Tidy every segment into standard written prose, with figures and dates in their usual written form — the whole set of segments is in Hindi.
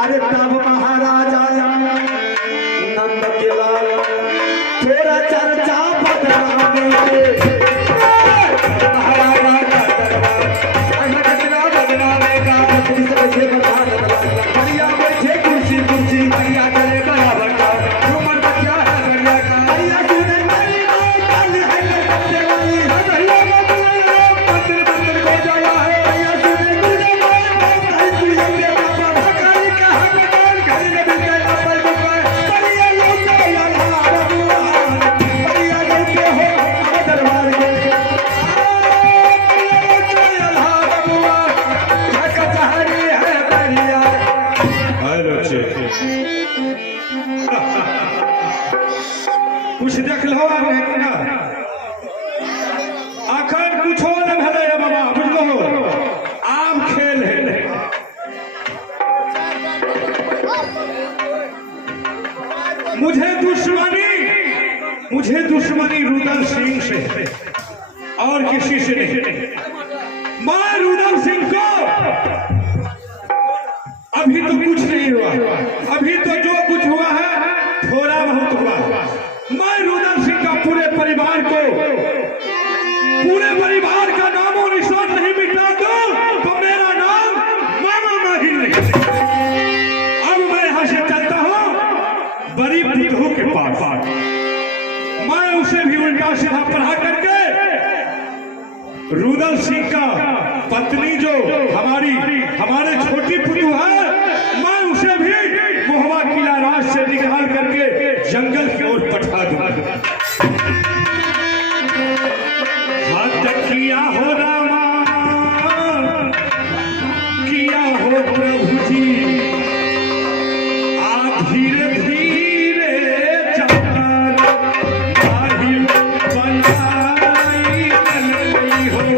अरे तब महाराजा नंद के लाल थोड़ा चर्चा बदनामे महाराजा का दरबार अगला बदनामे का पत्नी से बढ़िया बैठे कुर्सी कुर्सी बढ़िया करे बड़ा बड़ा उम्र का क्या है बढ़िया का बढ़िया तूने मेरी कल है करते वाली बढ़िया मंदिर मंदिर को जाया है बढ़िया तूने मुझे मार तुझे मेरा बाबा घर का हक घर में भी तेरा पर बढ़िया लोग या बढ़िया लेते हो दरबार के कुछ देख लो आखिर कुछ न भले बाबा बुझलो आम खेल है मुझे दुश्मनी रुदल सिंह से और किसी से नहीं। मैं रुदल सिंह को अभी तो कुछ नहीं हुआ, अभी तो जो कुछ हुआ है थोड़ा बहुत हुआ। मैं रुदल सिंह का पूरे परिवार का नामों निशान नहीं मिटा दूं तो मेरा नाम मामा माही नहीं। अब मैं यहां से चलता हूं बड़ी बुद्धू के पास, मैं उसे भी उल्टा सीधा पढ़ा करके रुदल सिंह का पत्नी जो हमारे छोटी पुतू है, मैं उसे भी मोहबा किला राज से निकाल करके जंगल की ओर पठा दूंगा। हद किया हो रामा, किया हो प्रभु जी, धीरे धीरे चलता माहिल बनाई गई हो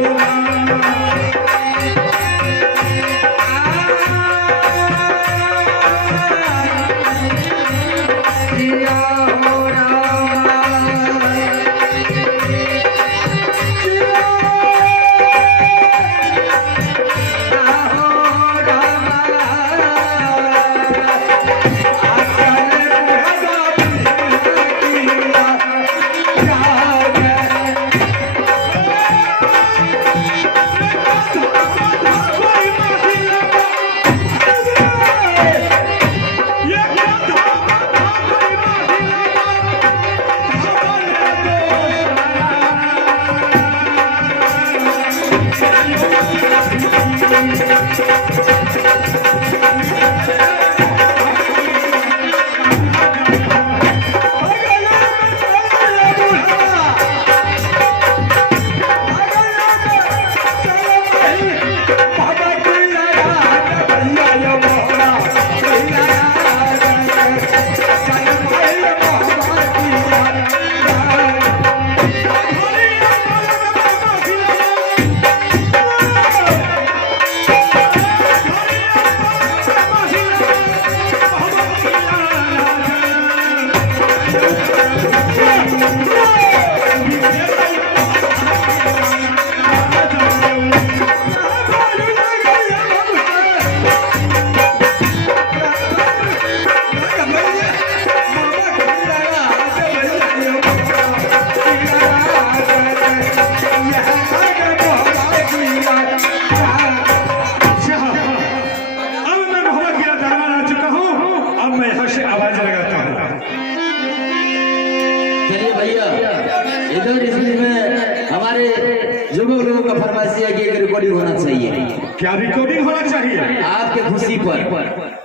रिकॉर्डिंग होना चाहिए। क्या रिकॉर्डिंग होना चाहिए? आपके खुशी पर,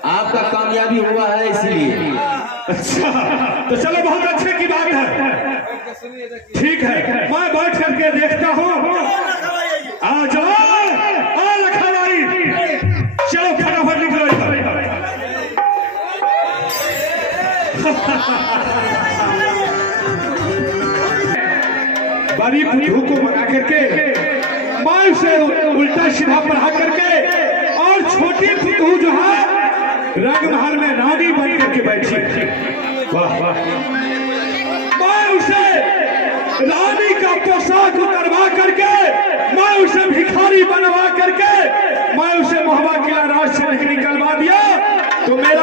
आपका कामयाबी हुआ है इसलिए। अच्छा तो चलो बहुत अच्छे की बात है, ठीक है मैं बैठ करके देखता हूँ। आ जाओ लखनऊ, चलो फटाफट निकलो। बड़ी बुद्धू को मंगा करके मैं उसे उल्टा सीधा पढ़ा करके, और छोटी बुद्धू जो है रंगमहल में रानी बन करके बैठी। वाह वाह, मैं उसे रानी का पोशाक उतरवा करके, मैं उसे भिखारी बनवा करके, मैं उसे मोहबा किला राज से नहीं निकलवा दिया तो मेरा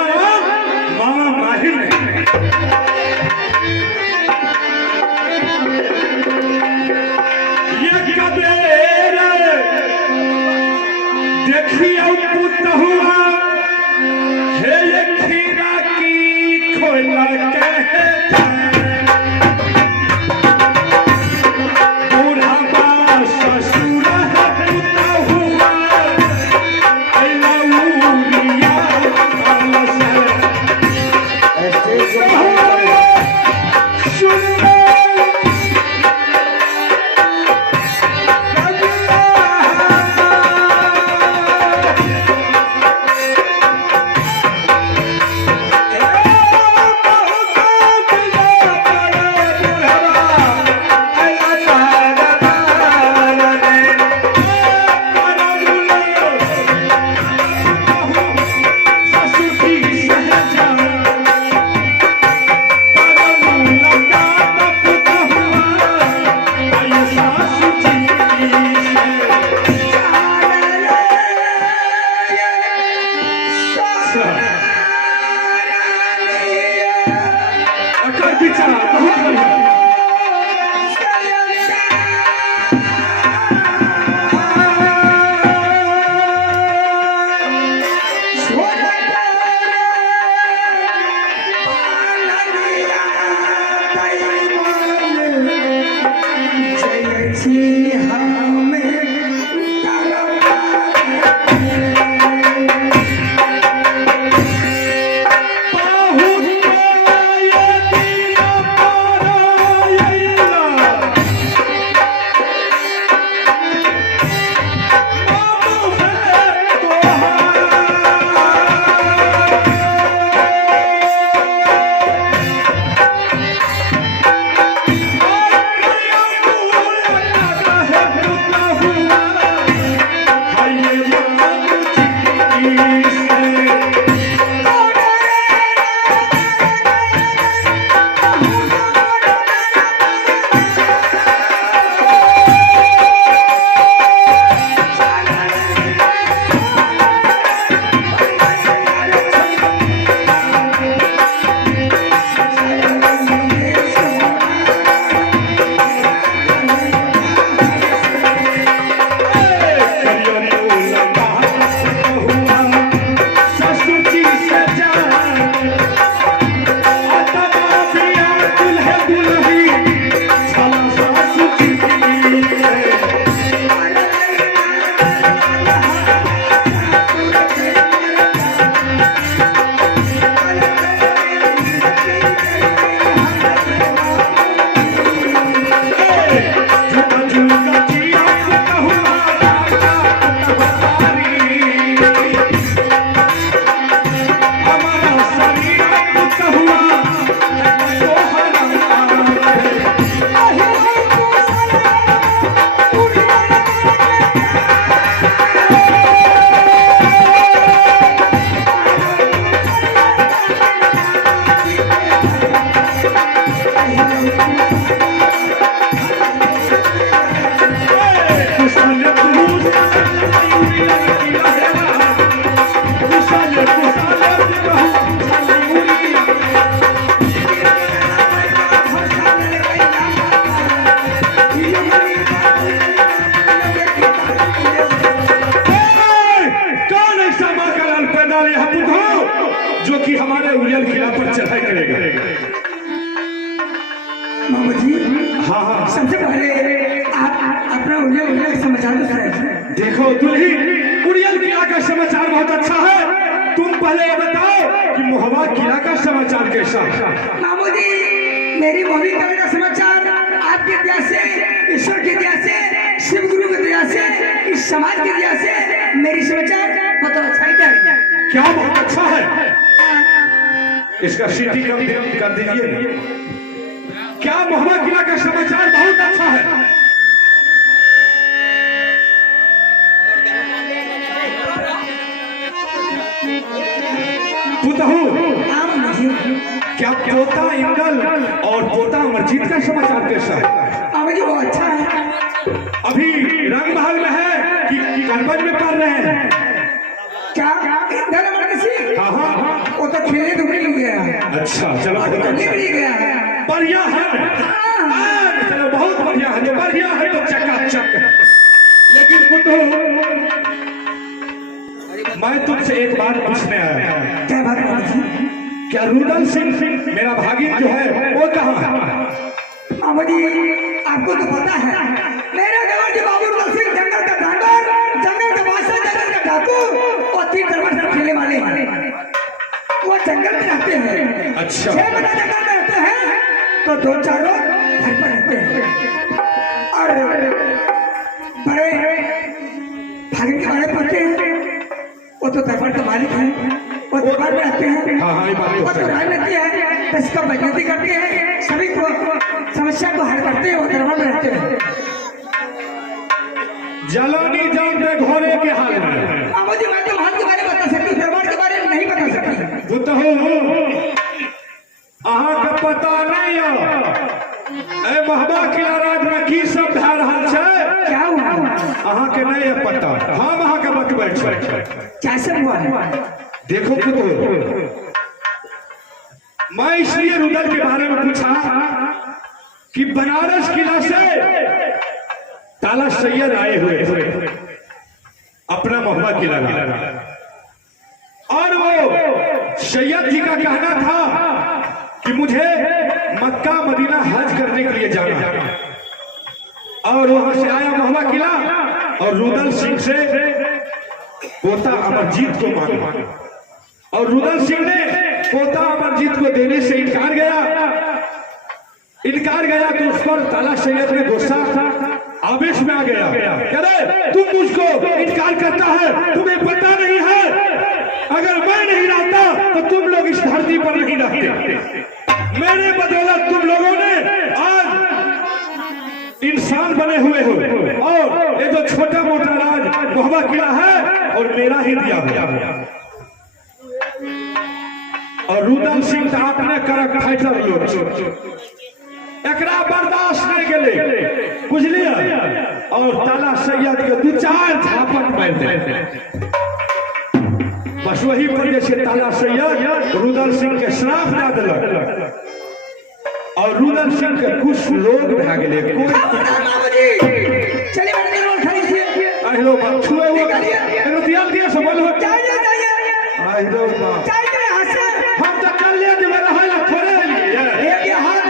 अच्छा अकर विचार बहुत बढ़िया जो कि हमारे उड़ियल किला पर चढ़ाई करेगा। मामा जी हाँ हाँ सबसे पहले आप अपना उड़ियल समाचार तो सुनाइए। देखो दुल्ही उड़ियल किला का समाचार बहुत अच्छा है, तुम पहले ये बताओ कि मोहवा किला का समाचार कैसा है। मामू जी मेरी मोहनी किला का समाचार आपकी दया से, ईश्वर की दया से, शिव गुरु की दया से, इस समाज की दया से मेरी समाचार बहुत अच्छा है। क्या बहुत अच्छा है, इसका सीटी कर दीजिए। क्या मोहवा किला का समाचार बहुत अच्छा है। क्या पोता इंगल और पोता अमरजीत का समाचार कैसा है? जी वो अच्छा है। अभी रंग महल में है कि गणपत में पढ़ रहे हैं? क्या इंगल अमरजीत? हाँ हाँ वो तो खेलने तो नहीं गया है। अच्छा चलो नहीं गया है, बढ़िया है। चलो बहुत बढ़िया है, जो बढ़िया है तो चकाचक। लेकिन पुत्र मैं तुमसे एक बात पूछने आया। क्या बात है? क्या रुदल सिंह मेरा भागिन जो है वो कहाँ है? मामा जी आपको तो पता है मेरा गवर जी बाबू रुदल सिंह जंगल का जानवर, जंगल का बादशाह, जंगल का डाकू और 3 दरबार से खेलने वाले वो जंगल में रहते हैं। अच्छा 6 महीना जंगल में रहते हैं तो 2-4 लोग घर पर रहते हैं और बड़े भागिन के बारे में पूछते हैं। वो तो दरबार का मालिक है, वो दरबार में रहते हैं। हाँ ये बात वो तो राजनीति है, तो इसका बजती करते हैं, सभी को समस्या को हल करते हैं, वो दरबार में रहते हैं। जलानी जान दे घोड़े के हाल में। मामू जी मैं तो महल के बारे में बता सकती हूँ, दरबार के बारे में नहीं बता सकती। वो तो अहाँ का पता नहीं है महबा किला राज में की सब भए रहल छै? क्या हुआ? अहाँ के नहीं है पता, हम अहाँ के बतबै छै। क्या सब हुआ? देखो पुत्र, मैं इसलिए रुदल के बारे में पूछा कि बनारस किला से ताला सैयद आए हुए अपना मोहम्मद किला में, और वो सैयद जी का कहना था कि मुझे मक्का मदीना हज करने के लिए जाना है, और वहां से आया मोहम्मद किला और रुदल सिंह से पोता अमरजीत को मांगा, और रुदल सिंह ने पोता अमरजीत को देने से इनकार गया तो उस पर ताला सैयद ने गुस्सा आवेश में आ गया, कह रहे तुम मुझको इनकार करता है, तुम्हें पता नहीं है अगर मैं नहीं रहता तो तुम लोग इस धरती पर नहीं रहते। मेरे बदौलत तुम लोगों ने आज इंसान बने हुए हो, और ये जो छोटा मोटा राज मोहम्मद किला है और मेरा ही दिया गया। और रुदल सिंह तो अपने करक फाइटर लोग एकरा बर्दाश्त नहीं गेले, बुझलिए, और ताला सैयद के दू चार झापट मार दे। बस वही पर जैसे ताला सैयद रुदल सिंह के श्राप दे दिलक, और रुदल सिंह के कुछ लोग भए गेले, आहिरो बाप छुए हुए एगो दिया दिया से बोल हो आहिरो बाप हम तो कर लिया जे रहा ला थोड़े लिए एक हाथ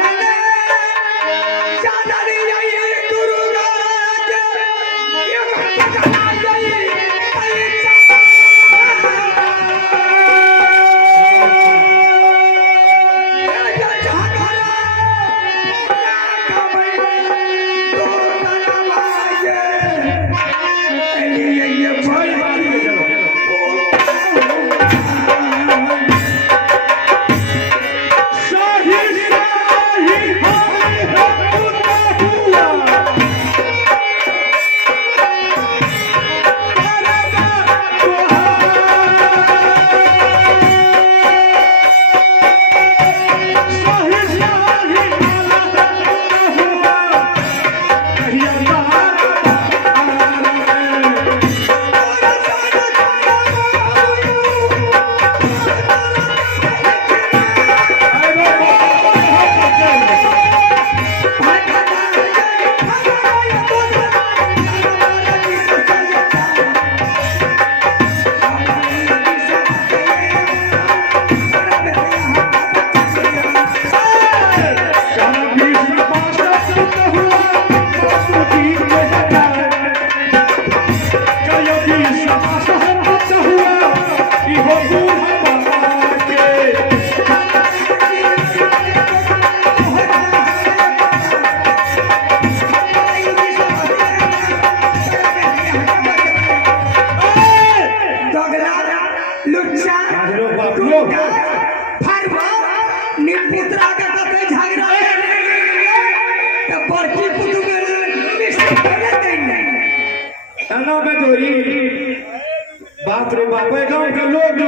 बाप रे बाप, गांव के लोग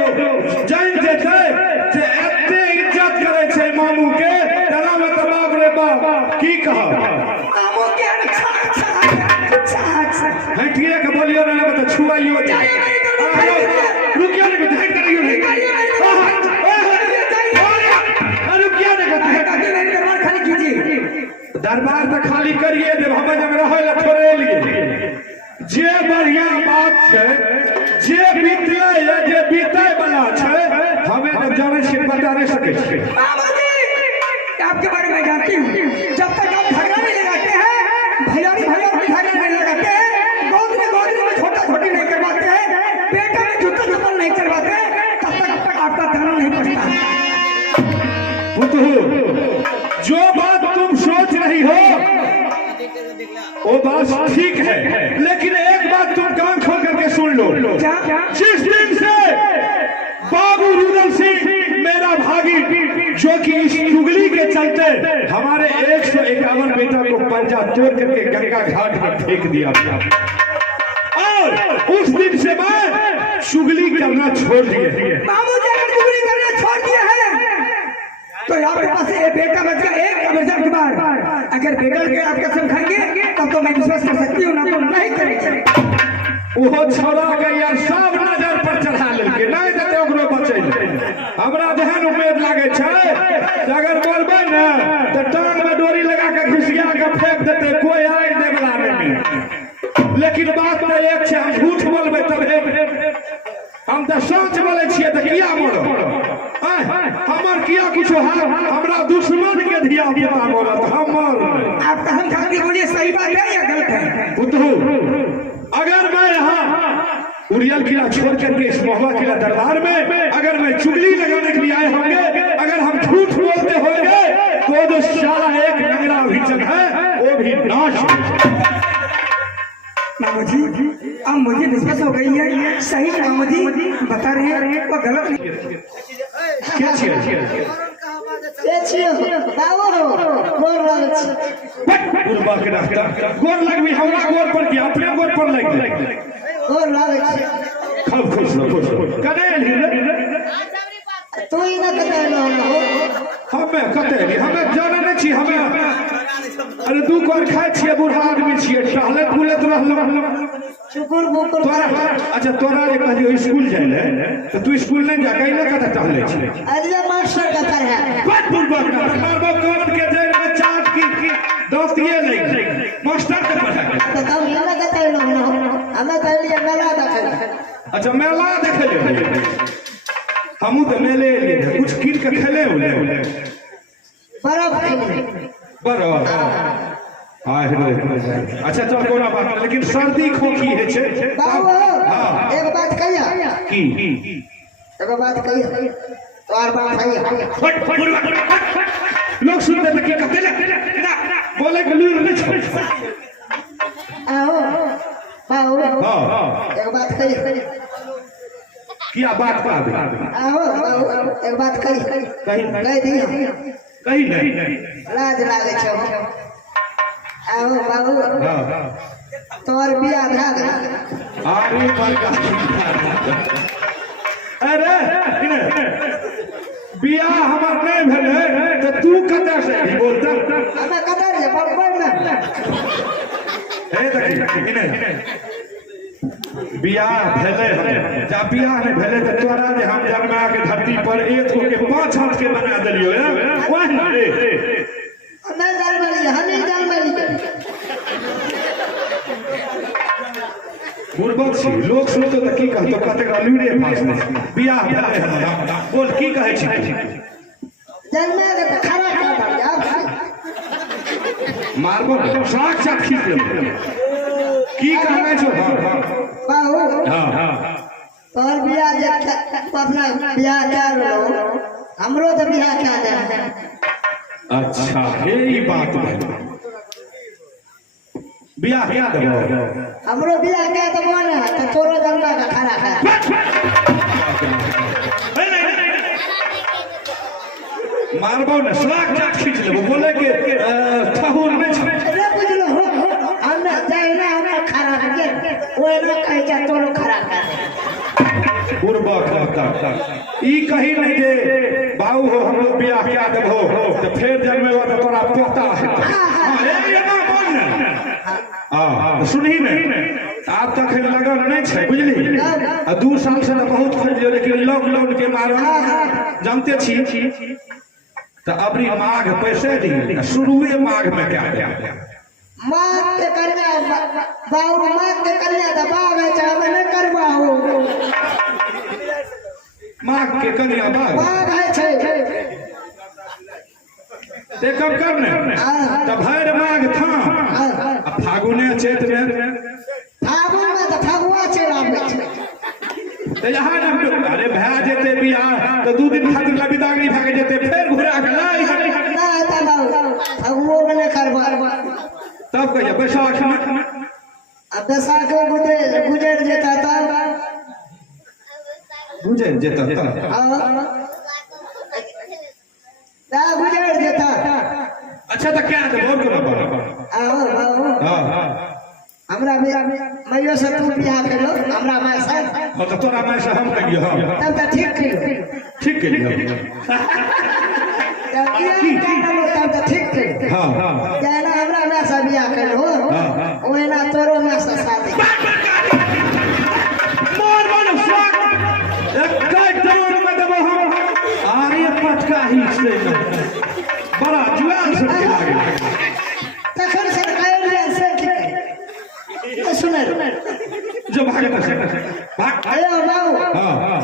जान जेते से एते इज्जत करे छै मामू के, तेरा में तो बाप रे बाप की कहा मामू के हटिए के बोलियो ना बता छुआइयो रुकिया ने के करियो नहीं रुकिया ने के दरबार खाली कीजिए, दरबार तो खाली करिए जब हम जब रहे ला छोड़े लिए। जे बढ़िया बात है जे बीते या जे बीते वाला है हमें तो जाने से बता नहीं सके। आपके बारे में जानती हूँ, जब तक आप झगड़ा नहीं लगाते हैं, भैया भी झगड़ा नहीं लगाते हैं, गोद में छोटा छोटी नहीं करवाते हैं, पेट में जूता चप्पल नहीं करवाते हैं, तब तक आपका दाना नहीं पड़ता। जो बात तुम सोच रही हो वो बात ठीक है, लेकिन एक बात तुम कान खोल करके सुन लो। जिस दिन से बाबू रुदल सिंह मेरा भागी जो कि इस चुगली के चलते हमारे 151 बेटा को पंजा तोड़ करके गंगा घाट पर फेंक दिया, और उस दिन से मैं चुगली करना छोड़ दिए। बाबू जी अगर चुगली करना छोड़ दिया है तो आपके पास एक बेटा बच्चा एक अमेजन के बाद अगर बेटा के आप कसम खाएंगे तब तो मैं विश्वास कर सकती हूँ, ना तो नहीं करेंगे। वो छोड़ा गया सब नजर पर चढ़ा लेके नहीं देते लागे छे अगर बोलबे ना तो टांग में डोरी लगा के घुसिया के फेंक देते कोई आए दे वाला नहीं। लेकिन बात तो एक छे हम झूठ बोलबे तबे हम तो सच बोले छिए तो किया बोलो हमर किया कुछ हमरा दुश्मन के धिया पुता बोलत हमर आप तो हम खातिर बोलिए सही बात है या गलत है? बुद्धू अगर मैं यहाँ उड़ियल किला छोड़ करके इस महुआ किला दरबार में अगर मैं चुगली लगाने के लिए आए होंगे अगर हम झूठ बोलते होंगे तो जो साला एक नंगरा भी है वो भी नाश हो जाए। मामू जी अब मुझे विश्वास हो गई है सही मामू जी बता रहे हैं वो गलत नहीं। क्या छिए गुरबा के रास्ता गोर लग भी हमरा गोर पर की अपने गोर पर लग खूब खुश रहो कने तू ही ना कतलो हमें कते हमें जाने नहीं छी हमें अरे दू कोर खाए छिए बूढ़ा आदमी छिए टहलत बुलत रहलो शुक्र बुकुर अच्छा तोरा जे कहियो स्कूल जाए ले तो तू स्कूल नहीं जा कहीं ना कत टहले छी अरे मास्टर का तरह बात बुढ़बा मारबो कोन के जे में चाट की दोस्तिए ले मास्टर के पता तो तुम ये ना कतलो हमें कहलिए मेला देखे। अच्छा मेला देखे ले हमू तो मेले लिए कुछ कीन के खेले होले बर्फ बर्फ हां रे अच्छा चल कोना बात नहीं, लेकिन सर्दी खोखी है छे बाबू हां एक बात कहिया की एक बात कहिया तोर बात है लोग सुनते थे क्या कहते बोले के लूर नहीं छोड़ आओ बाबू हां एक बात कहिया क्या बात कर दे आओ बाबू एक बात कही कह दी कहीं नहीं लाज लागे छो आओ बाबू हां तोर बियाह भा गेल आरे पर का अरे इने बियाह हमर नहीं भेले तो तू कते से बोलता हमें कदर है बड़ ना ए देखी इने बियाह भेले जा बियाह नहीं भेले तो तोरा जे हम जन्मा के धरती पर एक हो के पांच हाथ के बना देलियो वही रे मैं जान वाली हमें जान वाली बुरबक छी लोग सुनतो त की कहतो कते लूरे पास में बियाह भेले हमरा बोल की कहे छी जन्मा के तो खरा कर अब मारबो साक्षात खींच ले की कहना छो बाबू हां तोर बियाह जे अपना बियाह कर लो हमरो तो बियाह क्या दे अच्छा यही बात है बियाह क्या देबो हमरो बियाह क्या तो बोले तो तोरो जन्मा का खरा कर मारबो न साक्षात खींच लेबो बोले के ठहुर नहीं छ रे बुझलो हम जाइना हम खरा कर ओए ना कह जा तोरो खरा कर बुरबा कहता ई कही नहीं दे बाऊ हो हम लोग बियाह क्या देबो तो फिर जन्मेवा तो तोरा पोता है हां ए ना बोल हां सुनही नहीं आप तक लगन नहीं छै बुझली आ 2 साल से तो बहुत खोजलियो लेकिन लॉकडाउन के मारे जानते छी तो अबरी माघ पैसे दी शुरुए माघ में क्या गया मां के कन्या बाऊ मां के कन्या दबाव है चाहे मैं न करवाओ माघ के कन्या बाग है छे ते कब करने तो भैर माघ था अब फागुने चैत में फागुन में तो फगुआ चला छे तो यहाँ ना अरे भै जेते बियाह तो 2 दिन खातिर लबिदागरी भागे जेते फिर घुरा के लाई ना तब फगुओ में न करवा तब कहिए बैसाख में अब बैसाख गुजर जेता तब गुजर जेता तब गुजर जेता अच्छा तो क्या है बोल को ना आओ हां हमरा मैयो से तू बियाह करो हमरा मां से हां तो तोरा मां से हम कहियो हां तब तो ठीक करो ठीक के लिए तब तो ठीक करो हां जाना हमरा मां से बियाह करो ओए ना तोरो मां से शादी मार मार स्वागत एक काट दो में दबो हम आर्य पटका जाही से बड़ा जुआन सबके लागे तखन सरकार से सुने जो भागे से भाग हेलो बाबू हां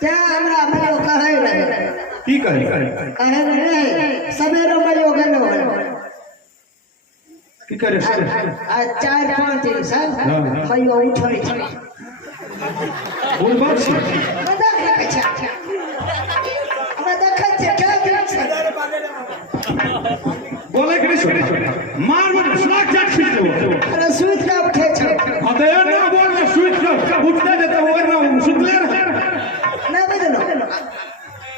क्या हमरा भयो कहे रहे की कहे रहे सवेरे भयो गेलो की करे आ 4-5 दिन से भयो उठै छै बोल बात छी बोले के नहीं मार मत सलाक जाट खींच लो अरे सुत का उठे छै अबे ना बोल ना सुत का उठने देते ओवर ना सुतले रहे ना बजलो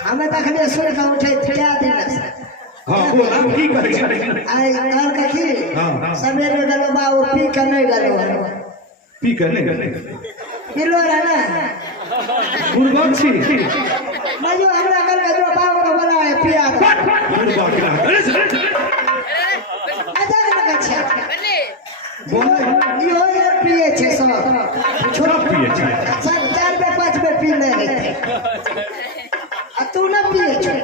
हमें तखने सुत का उठे थिया दिन से हां बोल आप की करे छै आई काल का की हां सवेरे गेलो बाबू पी के नहीं गेलो पी के नहीं पिलो रहना गुरबाग छी मजो हमरा कल के जो बाबू को बनाए पिया गुरबाग ना अरे मजा लगे छै बोल यो यार पिए छै सब छोरा पिए छै सब 4-5 पे पी ले आ तू ना पिए छै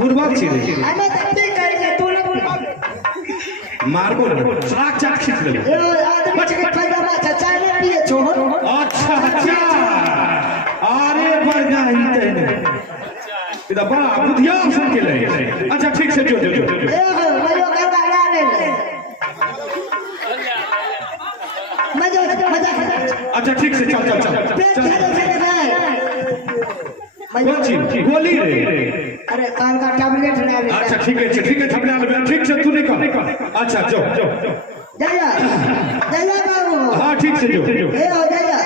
गुरबाग छी हमें तो पी कर तू ना मारबो सलाक जाट खींच ले यो आदमी के पैजामा छै चाय नहीं पिए छो अच्छा अच्छा अरे बढ़ जाही तेने इधर बड़ा बुधिया सुन के ले अच्छा ठीक से जो ए मजो कर गाड़ा ले मजा अच्छा ठीक से चल पेट खेले से नहीं कौन चीज गोली रे अरे कान का टैबलेट ना ले अच्छा ठीक है ठपला ले ठीक से तू निकल अच्छा जो जया बाबू हाँ ठीक से जो ए हो जया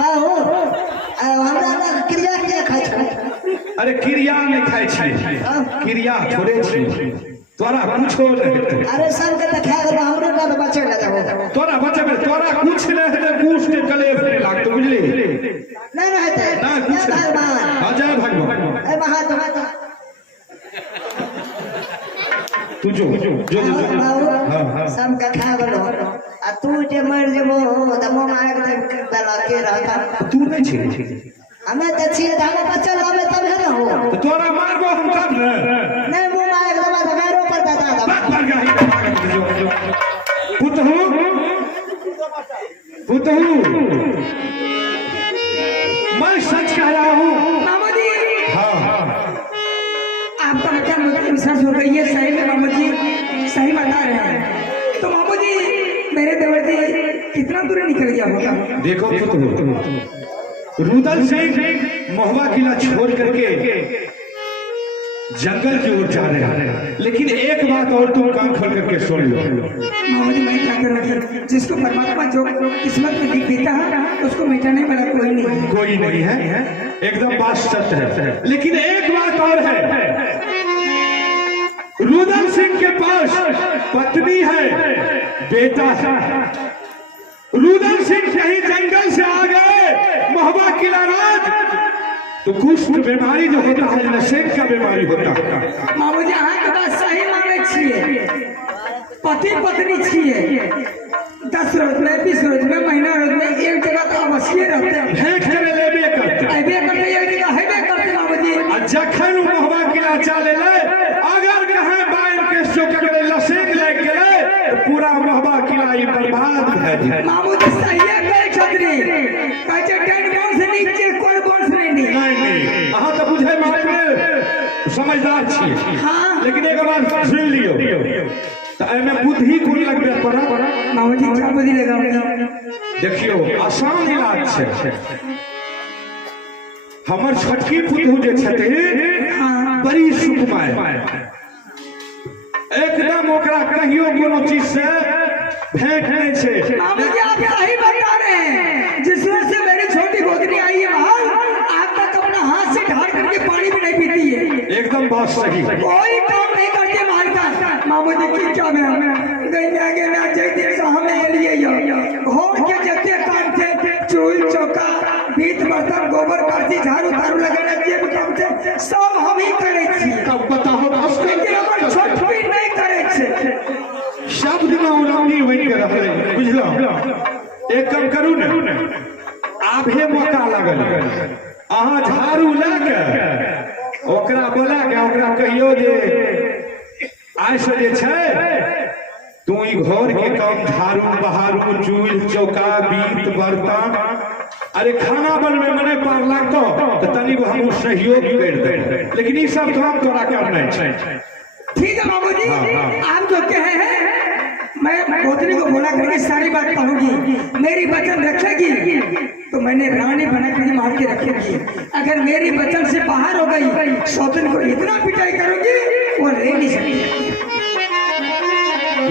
बाबू हमरा ना क्रिया खाइ छै अरे क्रिया नहीं खाई छी क्रिया थोड़े छी तोरा कुछो नहीं अरे सब के खा गलो हमरो ना बचे ना जाबो तोरा बचे में तोरा कुछ नहीं है पूछ के गले फरे लागतो बुझली नहीं रहते ना कुछ भगवान अजय भगवान ए महात्मा तू जो बाबू सब के खा गलो आ तू जे मर जेबो त मो मार के बेला के रहता तू नहीं छी हमें तो छिए धागा बचल हमें तब है ना हो तो तोरा मारबो हम तब न नहीं मो मार के बाद गारो पर दादा बात पर गही पुतहू मैं सच कह रहा हूँ मामू जी हाँ आपका क्या मुझे विश्वास हो गई है सही में मामू जी सही बता रहे हैं तो मामू जी मेरे देवर जी कितना दूर निकल गया होगा देखो पुतहू रुदल सिंह महुआ किला छोड़ करके जंगल की ओर जा रहे हैं लेकिन एक बात और तुम कान खोल करके सुन लो मामू जी मैं क्या करूँ जिसको परमात्मा जो किस्मत में लिख देता है उसको मिटाने वाला कोई नहीं है एकदम बात सत्य है लेकिन एक बात और है रुदल सिंह के पास पत्नी है बेटा है रुदल सिंह कहीं जंगल से आ गए महुआ किला राज तो कुष्ठ बीमारी जो होता है नशेक का बीमारी होता है मामू जी अहाँ के बात सही माने छिए पति पत्नी छिए 10 रोज में 20 रोज में महीना रोज में एक जगह तो अवश्य रहते हैं भेंट करे लेबे करते एक जगह हेबे करते मामू जी जखन महुआ किला चले ले अगर कहे बाइन के सोकरे लसेक लग गए तो पूरा महुआ किला ही बर्बाद है मामू जी सही है छतरी कहते टेन बाउंस से नीचे कोई बाउंस नहीं अहाँ तो बुझे मारे में समझदार छी हाँ लेकिन एक बार सुन लियो तो एमे बुद्धि कोन लगबे पड़ा मामू जी क्या बुद्धि लगाओगे देखियो आसान इलाज छै हमर छठी पुतहू जे छथिन बड़ी सुकुमार एकदम ओकरा कहियो कोनो चीज से भेंट नहीं छे मामू जी आप सही बता रहे हैं जिसमें से मेरी छोटी गोदनी आई है वहाँ आप तक अपना हाथ से ढाल करके पानी भी नहीं पीती है एकदम बात सही कोई काम नहीं करते मारता मामू जी की क्या मैं गैया के ना जैसे से हमें लिए घर के जते काम थे चूल चौका बीत बर्तन गोबर काटी झाड़ू तारू लगाने के काम थे सब हम ही करे छी तब बताओ लेकिन हमर छोटी नहीं करे छे शब्द में उलंघनी होई के रहले बुझलो एक काम करू ने आभे मौका लगल अहाँ झाड़ू लेके ओकरा बोला के ओकरा कहियो जे आज से जे छै तू ई घर के काम झाड़ू बहारू चूल्ह चौका बीत बर्तन अरे खाना बनवे में नहीं पार लगतो तो तनी हम सहयोग कर दे लेकिन ये सब काम तोरा करना है। ठीक है बाबूजी आप जो कहे हैं मैं गोतनी को बोला करके सारी बात कहूंगी, मेरी वचन रखेगी तो मैंने रानी बना कर मार के रखेगी, अगर मेरी वचन से बाहर हो गई सौतन को इतना पिटाई करूंगी वो रह नहीं सकती।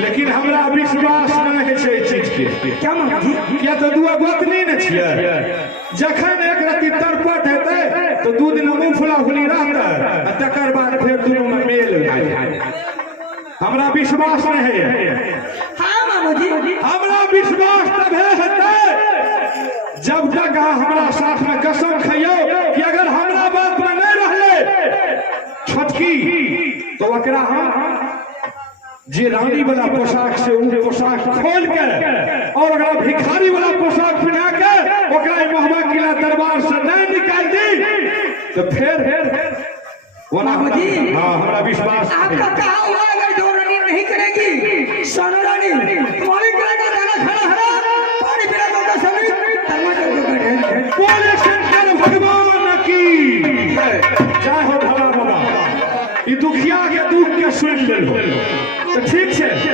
लेकिन हमरा विश्वास नहीं है चीज के क्या बाबूजी? क्या तो दुआ गोतनी न छियै जखन एक रति तरपट हेतै तो दू दिन मुंह फुला फुली रहतै तकर बाद फिर दुनू में मेल हमरा विश्वास नहीं है। हाँ बाबूजी हमरा विश्वास तबे हेतै जब तक हमरा साथ में कसम खइयो कि अगर हमरा बात में नहीं रहले छोटकी तो ओकरा हम जे रानी वाला पोशाक से उ पोशाक खोल के और ओकरा भिखारी वाला पोशाक पहना के ओकरा महबा किला दरबार से नहीं निकाल दी तो फिर बाबूजी हाँ हमरा विश्वास आपका कहा हुआ अगर जो रानी नहीं करेगी सोनू रानी तुम्हारे किला का दाना खाना हरा पानी पिला दो सभी धर्मा कर बोले शंकर भगवान की जय हो भला बाबा ये दुखिया के दुख के सुन ले तो ठीक है।